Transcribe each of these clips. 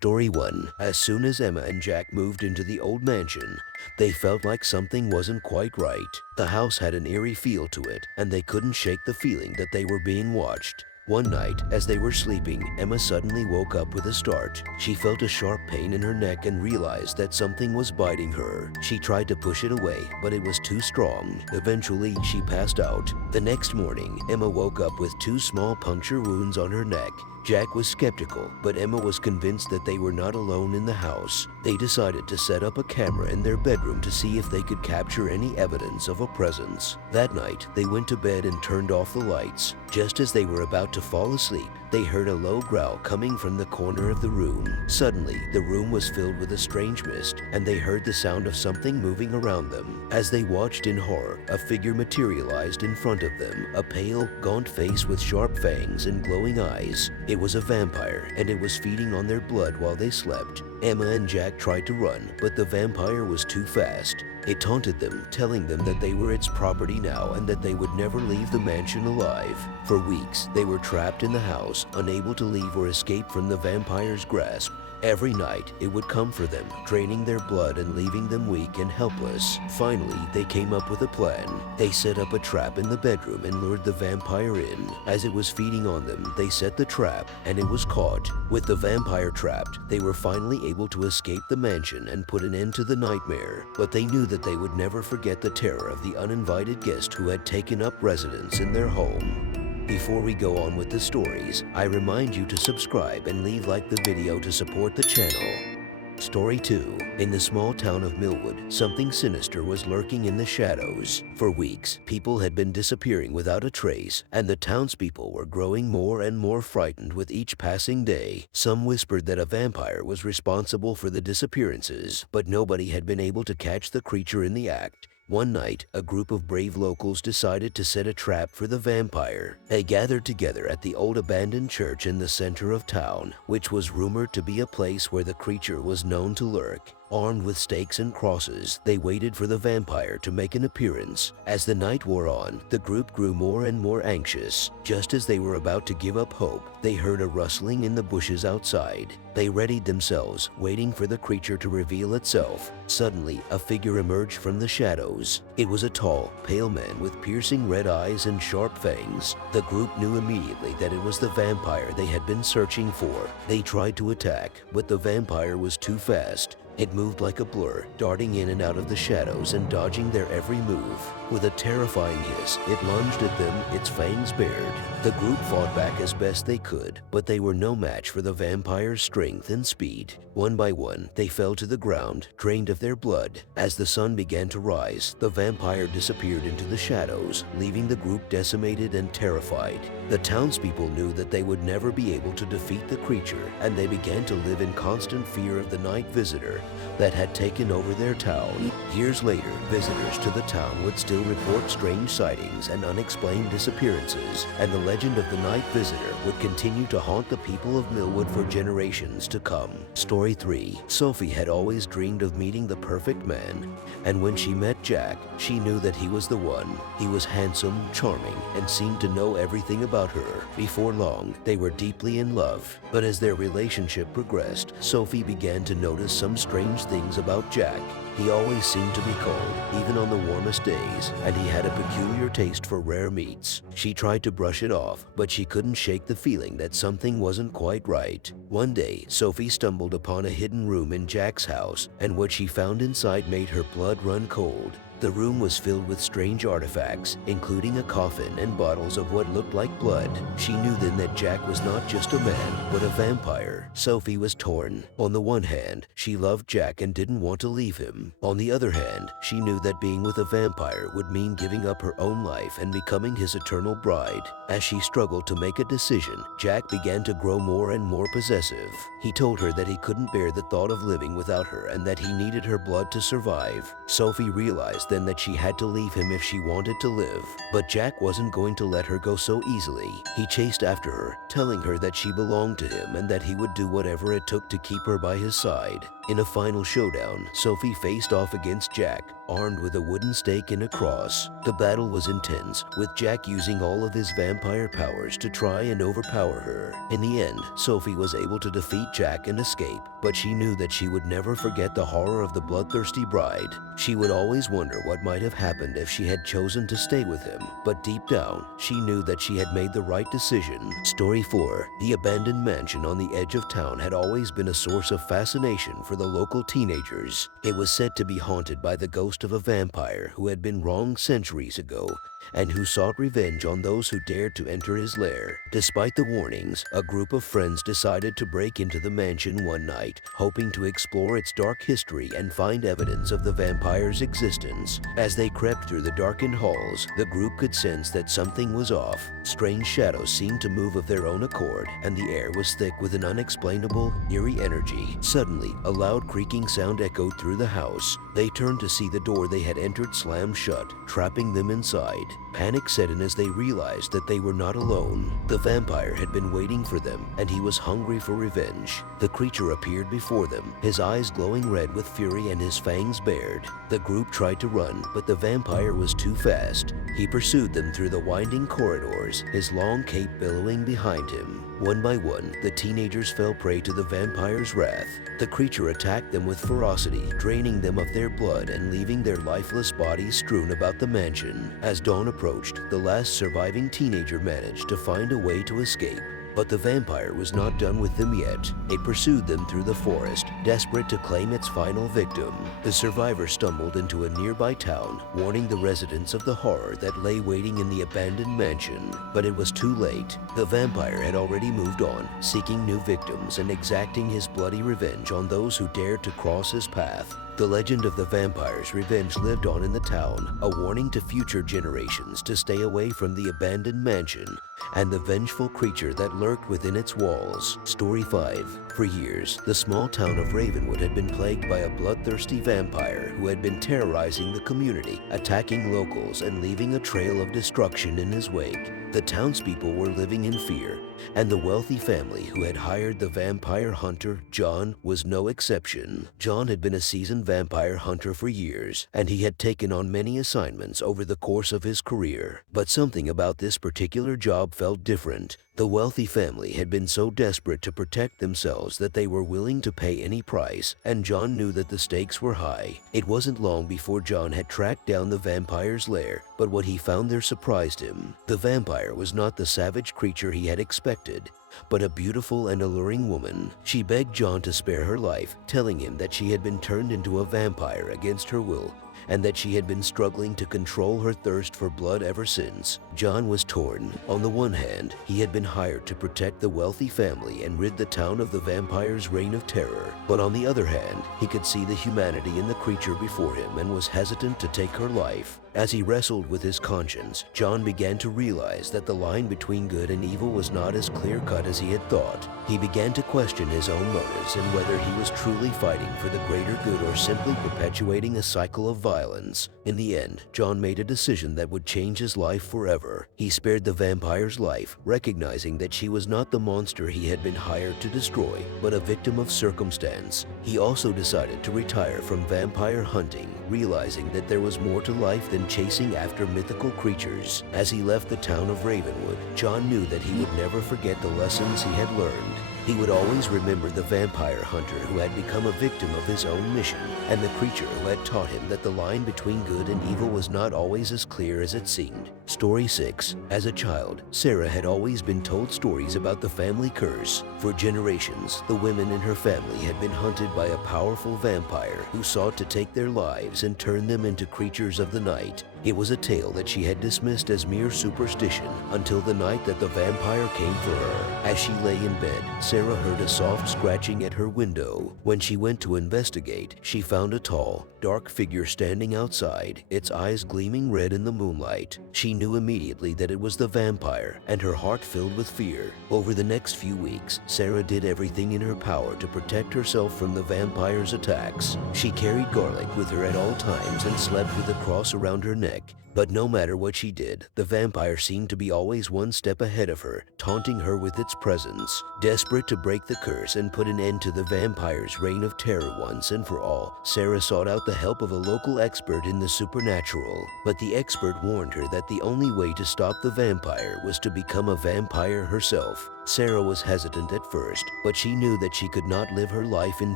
Story 1. As soon as Emma and Jack moved into the old mansion, they felt like something wasn't quite right. The house had an eerie feel to it, and they couldn't shake the feeling that they were being watched. One night, as they were sleeping, Emma suddenly woke up with a start. She felt a sharp pain in her neck and realized that something was biting her. She tried to push it away, but it was too strong. Eventually, she passed out. The next morning, Emma woke up with 2 small puncture wounds on her neck. Jack was skeptical, but Emma was convinced that they were not alone in the house. They decided to set up a camera in their bedroom to see if they could capture any evidence of a presence. That night, they went to bed and turned off the lights. Just as they were about to fall asleep, they heard a low growl coming from the corner of the room. Suddenly, the room was filled with a strange mist, and they heard the sound of something moving around them. As they watched in horror, a figure materialized in front of them, a pale, gaunt face with sharp fangs and glowing eyes. It was a vampire, and it was feeding on their blood while they slept. Emma and Jack tried to run, but the vampire was too fast. It taunted them, telling them that they were its property now and that they would never leave the mansion alive. For weeks, they were trapped in the house, unable to leave or escape from the vampire's grasp. Every night, it would come for them, draining their blood and leaving them weak and helpless. Finally, they came up with a plan. They set up a trap in the bedroom and lured the vampire in. As it was feeding on them, they set the trap, and it was caught. With the vampire trapped, they were finally able to escape the mansion and put an end to the nightmare. But they knew that they would never forget the terror of the uninvited guest who had taken up residence in their home. Before we go on with the stories, I remind you to subscribe and like the video to support the channel. Story 2. In the small town of Millwood, something sinister was lurking in the shadows. For weeks, people had been disappearing without a trace, and the townspeople were growing more and more frightened with each passing day. Some whispered that a vampire was responsible for the disappearances, but nobody had been able to catch the creature in the act. One night, a group of brave locals decided to set a trap for the vampire. They gathered together at the old abandoned church in the center of town, which was rumored to be a place where the creature was known to lurk. Armed with stakes and crosses, they waited for the vampire to make an appearance. As the night wore on, the group grew more and more anxious. Just as they were about to give up hope, they heard a rustling in the bushes outside. They readied themselves, waiting for the creature to reveal itself. Suddenly, a figure emerged from the shadows. It was a tall, pale man with piercing red eyes and sharp fangs. The group knew immediately that it was the vampire they had been searching for. They tried to attack, but the vampire was too fast. It moved like a blur, darting in and out of the shadows and dodging their every move. With a terrifying hiss, it lunged at them, its fangs bared. The group fought back as best they could, but they were no match for the vampire's strength and speed. One by one, they fell to the ground, drained of their blood. As the sun began to rise, the vampire disappeared into the shadows, leaving the group decimated and terrified. The townspeople knew that they would never be able to defeat the creature, and they began to live in constant fear of the night visitor that had taken over their town. Years later, visitors to the town would still report strange sightings and unexplained disappearances, and the legend of the night visitor would continue to haunt the people of Millwood for generations to come. Story 3. Sophie had always dreamed of meeting the perfect man, and when she met Jack, she knew that he was the one. He was handsome, charming, and seemed to know everything about her. Before long, they were deeply in love, but as their relationship progressed, Sophie began to notice some strange things about Jack. He always seemed to be cold, even on the warmest days, and he had a peculiar taste for rare meats. She tried to brush it off, but she couldn't shake the feeling that something wasn't quite right. One day, Sophie stumbled upon a hidden room in Jack's house, and what she found inside made her blood run cold. The room was filled with strange artifacts, including a coffin and bottles of what looked like blood. She knew then that Jack was not just a man, but a vampire. Sophie was torn. On the one hand, she loved Jack and didn't want to leave him. On the other hand, she knew that being with a vampire would mean giving up her own life and becoming his eternal bride. As she struggled to make a decision, Jack began to grow more and more possessive. He told her that he couldn't bear the thought of living without her and that he needed her blood to survive. Sophie realized then that she had to leave him if she wanted to live. But Jack wasn't going to let her go so easily. He chased after her, telling her that she belonged to him and that he would do whatever it took to keep her by his side. In a final showdown, Sophie faced off against Jack, armed with a wooden stake and a cross. The battle was intense, with Jack using all of his vampire powers to try and overpower her. In the end, Sophie was able to defeat Jack and escape, but she knew that she would never forget the horror of the bloodthirsty bride. She would always wonder what might have happened if she had chosen to stay with him, but deep down, she knew that she had made the right decision. Story 4. The abandoned mansion on the edge of town had always been a source of fascination for the local teenagers. It was said to be haunted by the ghost of a vampire who had been wronged centuries ago and who sought revenge on those who dared to enter his lair. Despite the warnings, a group of friends decided to break into the mansion one night, hoping to explore its dark history and find evidence of the vampire's existence. As they crept through the darkened halls, the group could sense that something was off. Strange shadows seemed to move of their own accord, and the air was thick with an unexplainable, eerie energy. Suddenly, a loud creaking sound echoed through the house. They turned to see the door they had entered slammed shut, trapping them inside. Panic set in as they realized that they were not alone. The vampire had been waiting for them, and he was hungry for revenge. The creature appeared before them, his eyes glowing red with fury and his fangs bared. The group tried to run, but the vampire was too fast. He pursued them through the winding corridors, his long cape billowing behind him. One by one, the teenagers fell prey to the vampire's wrath. The creature attacked them with ferocity, draining them of their blood and leaving their lifeless bodies strewn about the mansion. As dawn approached, the last surviving teenager managed to find a way to escape. But the vampire was not done with them yet. It pursued them through the forest, desperate to claim its final victim. The survivor stumbled into a nearby town, warning the residents of the horror that lay waiting in the abandoned mansion. But it was too late. The vampire had already moved on, seeking new victims and exacting his bloody revenge on those who dared to cross his path. The legend of the vampire's revenge lived on in the town, a warning to future generations to stay away from the abandoned mansion and the vengeful creature that lurked within its walls. Story 5. For years, the small town of Ravenwood had been plagued by a bloodthirsty vampire who had been terrorizing the community, attacking locals and leaving a trail of destruction in his wake. The townspeople were living in fear, and the wealthy family who had hired the vampire hunter, John, was no exception. John had been a seasoned vampire hunter for years, and he had taken on many assignments over the course of his career. But something about this particular job felt different. The wealthy family had been so desperate to protect themselves that they were willing to pay any price, and John knew that the stakes were high. It wasn't long before John had tracked down the vampire's lair, but what he found there surprised him. The vampire was not the savage creature he had expected, but a beautiful and alluring woman. She begged John to spare her life, telling him that she had been turned into a vampire against her will, and that she had been struggling to control her thirst for blood ever since. John was torn. On the one hand, he had been hired to protect the wealthy family and rid the town of the vampire's reign of terror. But on the other hand, he could see the humanity in the creature before him and was hesitant to take her life. As he wrestled with his conscience, John began to realize that the line between good and evil was not as clear-cut as he had thought. He began to question his own motives and whether he was truly fighting for the greater good or simply perpetuating a cycle of violence. In the end, John made a decision that would change his life forever. He spared the vampire's life, recognizing that she was not the monster he had been hired to destroy, but a victim of circumstance. He also decided to retire from vampire hunting, realizing that there was more to life than chasing after mythical creatures. As he left the town of Ravenwood, John knew that he would never forget the lessons he had learned. He would always remember the vampire hunter who had become a victim of his own mission, and the creature who had taught him that the line between good and evil was not always as clear as it seemed. Story 6. As a child, Sarah had always been told stories about the family curse. For generations, the women in her family had been hunted by a powerful vampire who sought to take their lives and turn them into creatures of the night. It was a tale that she had dismissed as mere superstition until the night that the vampire came for her. As she lay in bed, Sarah heard a soft scratching at her window. When she went to investigate, she found a tall, dark figure standing outside, its eyes gleaming red in the moonlight. She knew immediately that it was the vampire, and her heart filled with fear. Over the next few weeks, Sarah did everything in her power to protect herself from the vampire's attacks. She carried garlic with her at all times and slept with a cross around her neck, But no matter what she did, the vampire seemed to be always one step ahead of her, taunting her with its presence. Desperate to break the curse and put an end to the vampire's reign of terror once and for all, Sarah sought out the help of a local expert in the supernatural. But the expert warned her that the only way to stop the vampire was to become a vampire herself. Sarah was hesitant at first, but she knew that she could not live her life in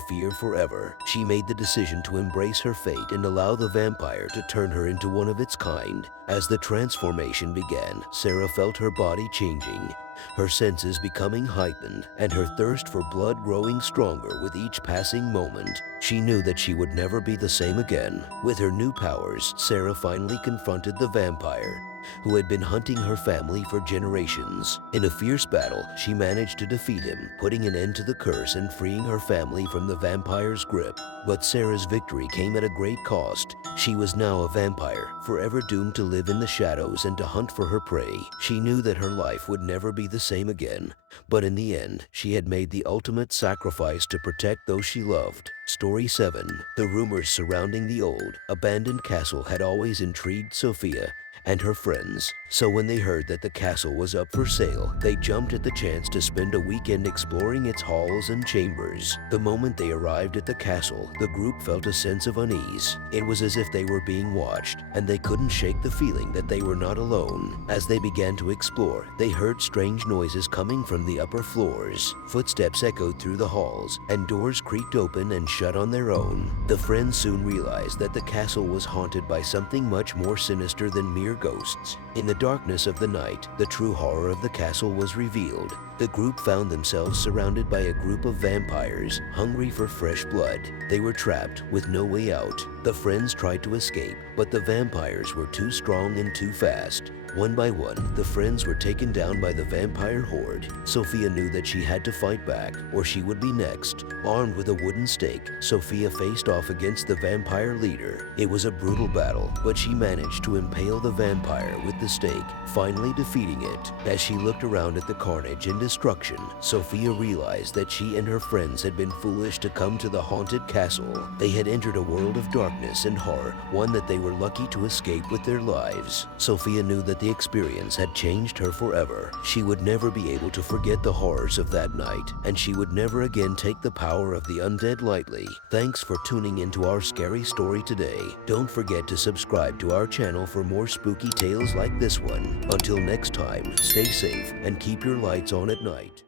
fear forever. She made the decision to embrace her fate and allow the vampire to turn her into one of its kind. As the transformation began, Sarah felt her body changing, her senses becoming heightened, and her thirst for blood growing stronger with each passing moment. She knew that she would never be the same again. With her new powers, Sarah finally confronted the vampire, who had been hunting her family for generations. In a fierce battle, she managed to defeat him, putting an end to the curse and freeing her family from the vampire's grip. But Sarah's victory came at a great cost. She was now a vampire, forever doomed to live in the shadows and to hunt for her prey. She knew that her life would never be the same again, but in the end, she had made the ultimate sacrifice to protect those she loved. Story 7. The rumors surrounding the old, abandoned castle had always intrigued Sophia and her friends. So when they heard that the castle was up for sale, they jumped at the chance to spend a weekend exploring its halls and chambers. The moment they arrived at the castle, the group felt a sense of unease. It was as if they were being watched, and they couldn't shake the feeling that they were not alone. As they began to explore, they heard strange noises coming from the upper floors. Footsteps echoed through the halls, and doors creaked open and shut on their own. The friends soon realized that the castle was haunted by something much more sinister than mere ghosts. In the darkness of the night, the true horror of the castle was revealed. The group found themselves surrounded by a group of vampires, hungry for fresh blood. They were trapped with no way out. The friends tried to escape, but the vampires were too strong and too fast. One by one, the friends were taken down by the vampire horde. Sophia knew that she had to fight back, or she would be next. Armed with a wooden stake, Sophia faced off against the vampire leader. It was a brutal battle, but she managed to impale the vampire with the stake, finally defeating it. As she looked around at the carnage and destruction, Sophia realized that she and her friends had been foolish to come to the haunted castle. They had entered a world of darkness and horror, one that they were lucky to escape with their lives. Sophia knew that the experience had changed her forever. She would never be able to forget the horrors of that night, and she would never again take the power of the undead lightly. Thanks for tuning into our scary story today. Don't forget to subscribe to our channel for more spooky tales like this one. Until next time, stay safe and keep your lights on at night.